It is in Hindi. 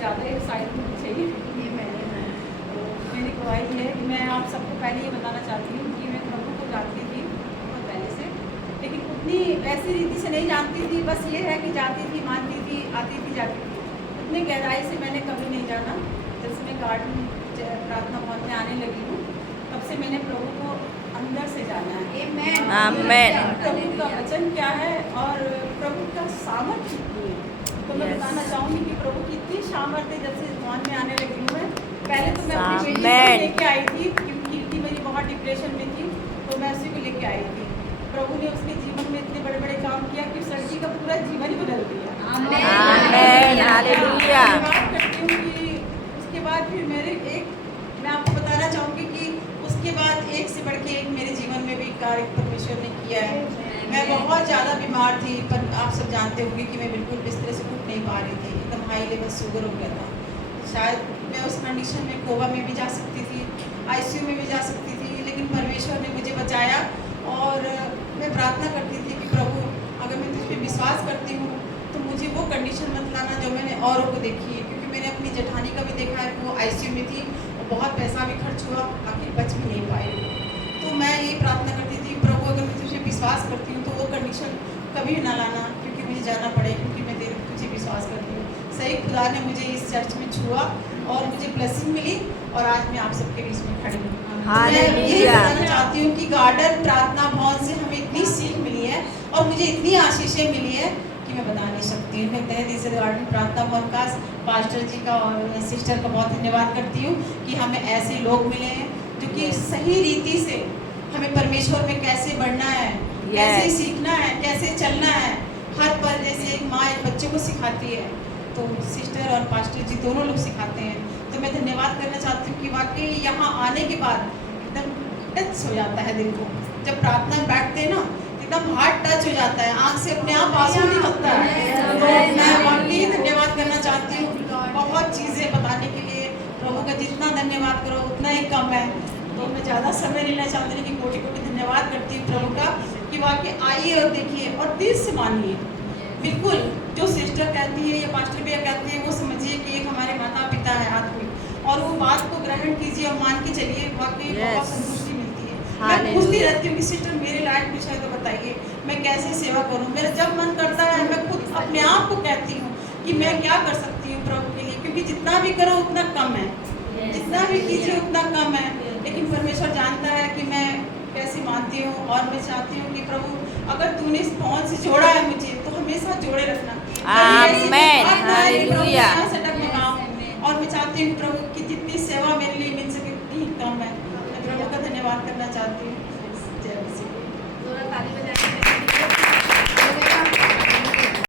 ज़्यादा एक्साइट मुझे चाहिए ये मैंने तो मेरी गवाही है कि मैं आप सबको पहले ये बताना चाहती हूँ कि मैं प्रभु को जानती थी बहुत पहले से, लेकिन उतनी ऐसी रीति से नहीं जानती थी। बस ये है कि जाती थी, मानती थी, आती थी, जाती थी। उतनी गहराई से मैंने कभी नहीं जाना। जब से मैं गार्डन प्रार्थना भवन में आने लगी हूँ तब से मैंने प्रभु को अंदर से जाना है। आमेन। प्रभु का वचन क्या है और प्रभु का सामर्थ्य कितनी है। तो मैं बताना चाहूँगी कि प्रभु की इतनी सामर्थ्य जब से भवन में आने लगी हूँ मैं। पहले तो मैं अपनी बेटी को लेके आई थी क्योंकि कीर्ति मेरी बहुत डिप्रेशन में थी, तो मैं उसी को लेके आई थी। प्रभु ने उसके जीवन में इतने बड़े बड़े काम किया कि उस लड़की का पूरा जीवन ही बदल दिया। आमेन, हालेलुया। बात करती हूँ कि उसके बाद फिर मैं आपको बताना चाहूँगी कि उसके बाद एक से बढ़ के एक मेरे जीवन में भी कार्य परमेश्वर ने किया है। मैं बहुत ज़्यादा बीमार थी, पर आप सब जानते होंगे कि मैं बिल्कुल बिस्तर से उठ नहीं पा रही थी। एकदम हाई लेवल शुगर हो गया था। शायद मैं उस कंडीशन में कोवा में भी जा सकती थी, आईसीयू में भी जा सकती थी, लेकिन परमेश्वर ने मुझे बचाया। और मैं प्रार्थना करती थी कि प्रभु अगर मैं तुझ पर विश्वास करती हूँ तो मुझे वो कंडीशन मत लाना जो मैंने औरों को देखी है, क्योंकि मैंने अपनी जेठानी का भी देखा है कि वो आईसीयू में थी और बहुत पैसा भी खर्च हुआ, आखिर बच भी नहीं पाई। तो मैं ये प्रार्थना करती थी प्रभु अगर मैं तुझे विश्वास करती हूँ तो वो कंडीशन कभी ना लाना, क्योंकि मुझे जाना पड़े, क्योंकि मैं तुझे विश्वास करती हूँ। सही खुदा ने मुझे इस चर्च में छुआ और मुझे ब्लेसिंग मिली और आज मैं आप सबके बीच में खड़ी हूँ। मैं यही बताना चाहती हूँ कि गार्डन प्रार्थना भवन से हमें इतनी सीख मिली है और मुझे इतनी आशीषें मिली है कि मैं बता नहीं सकती हूँ। मैं तहे दिल से गार्डन प्रार्थना भवन का पास्टर जी का और सिस्टर का बहुत धन्यवाद करती हूँ कि हमें ऐसे लोग मिले हैं जो कि सही रीति से हमें परमेश्वर में कैसे बढ़ना है, कैसे सीखना है, कैसे चलना है, हर पल जैसे एक माँ एक बच्चे को सिखाती है तो सिस्टर और पास्टर जी दोनों लोग सिखाते हैं। तो मैं धन्यवाद करना चाहती हूँ कि वाकई यहाँ आने के बाद एकदम टच हो जाता है दिल को। जब प्रार्थना में बैठते हैं ना एकदम हार्ट टच हो जाता है, आँख से अपने आप आंसू निकलता है। तो मैं वाकई धन्यवाद करना चाहती हूँ। बहुत चीज़ें बताने के लिए प्रभु का जितना धन्यवाद करो उतना ही कम है। तो मैं ज़्यादा समय लेना चाहती हूँ कि कोटि कोटि धन्यवाद करती हूँ प्रभु का कि वाकई आइए और देखिए और दिल से मानिए। बिल्कुल जो सिस्टर कहती है या पास्टर भैया कहते हैं वो समझिए कि एक हमारे माता पिता है आत्मिक, और वो बात को ग्रहण कीजिए और मान के चलिए, वाकई बहुत संतुष्टि मिलती है। मैं पूछती रहती हूँ कि सिस्टर मेरे लायक कुछ है तो बताइए मैं कैसे सेवा करूँ। मेरा जब मन करता है मैं खुद अपने आप को कहती हूँ कि मैं क्या कर सकती हूँ प्रभु के लिए, क्योंकि जितना भी करो उतना कम है, जितना भी कीजिए उतना कम है। लेकिन परमेश्वर जानता है कि मैं कैसे मानती हूँ और मैं चाहती हूँ कि प्रभु अगर तूने इस पहुँच से जोड़ा है मुझे तो हमेशा जोड़े रखना। आमेन, हालेलुया। और मैं चाहती हूँ प्रभु की जितनी सेवा मेरे लिए मिल सके उतनी ही कम है। मैं प्रभु का धन्यवाद करना चाहती हूँ।